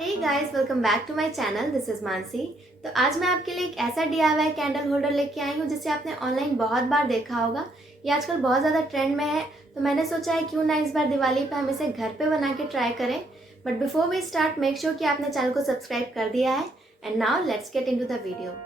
Hey guys, welcome back to my channel. This is Mansi. तो आज मैं आपके लिए एक ऐसा DIY कैंडल होल्डर लेके आई हूँ जिसे आपने ऑनलाइन बहुत बार देखा होगा। ये आजकल बहुत ज़्यादा ट्रेंड में है, तो मैंने सोचा है क्यों ना इस बार दिवाली पे हम इसे घर पे बना के ट्राई करें। But before we start, make sure कि आपने चैनल को सब्सक्राइब कर दिया है। And now let's get into the video.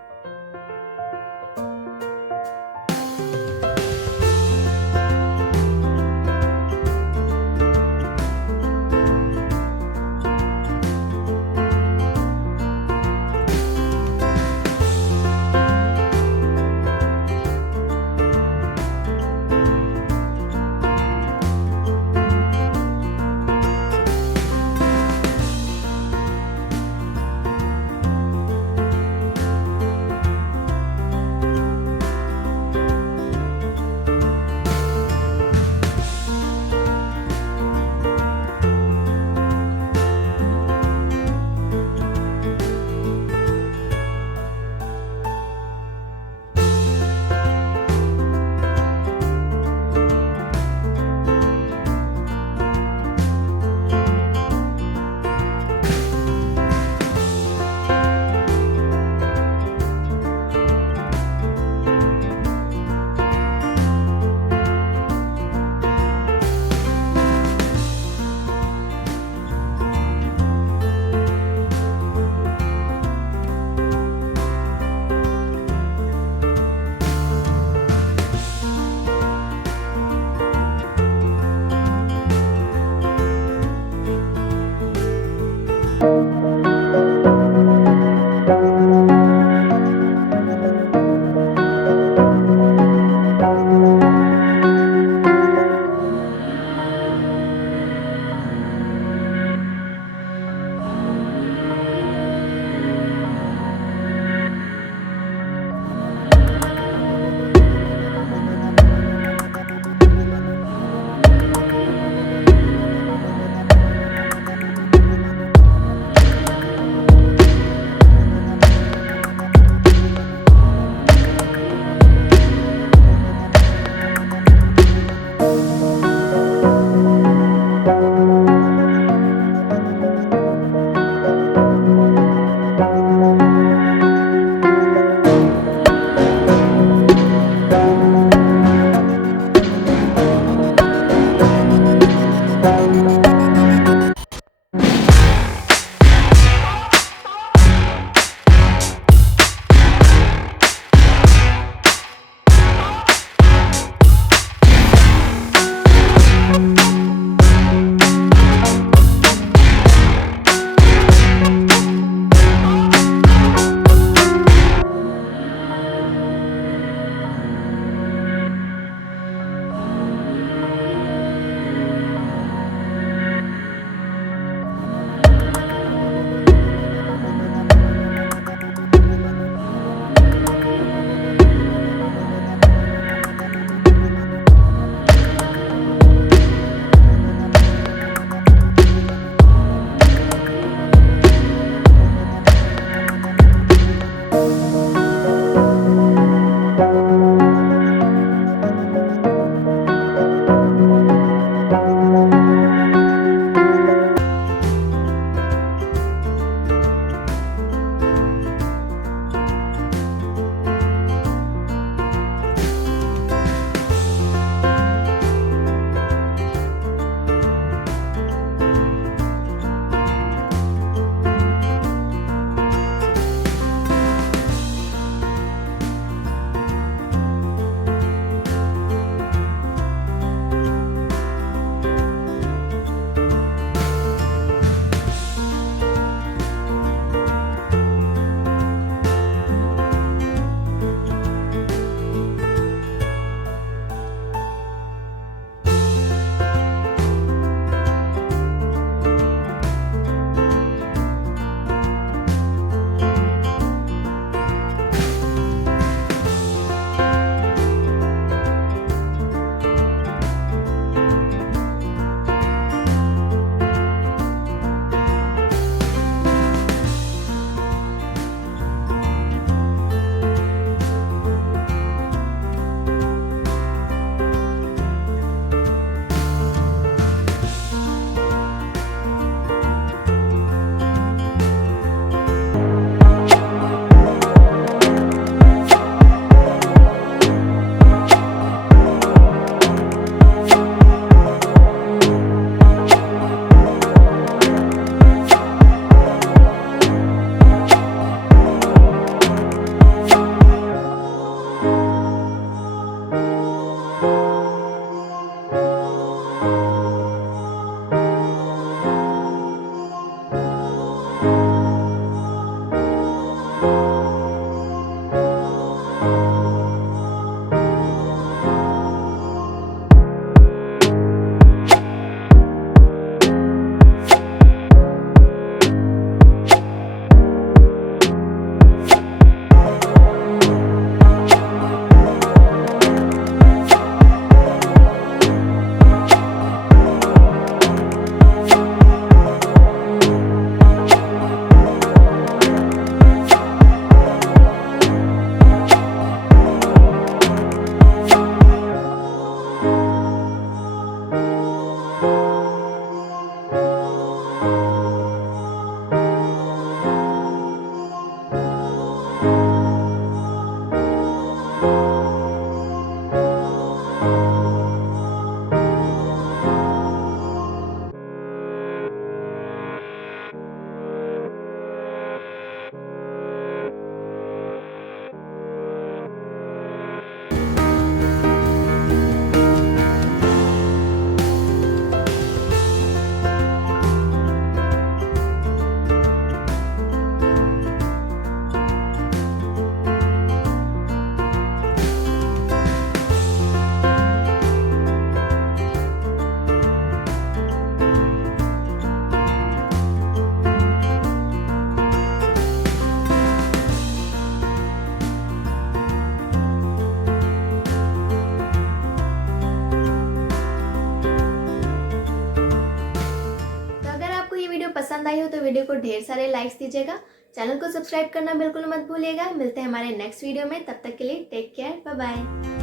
पसंद आई हो तो वीडियो को ढेर सारे लाइक्स दीजिएगा। चैनल को सब्सक्राइब करना बिल्कुल मत भूलिएगा। मिलते हैं हमारे नेक्स्ट वीडियो में, तब तक के लिए टेक केयर, बाय बाय।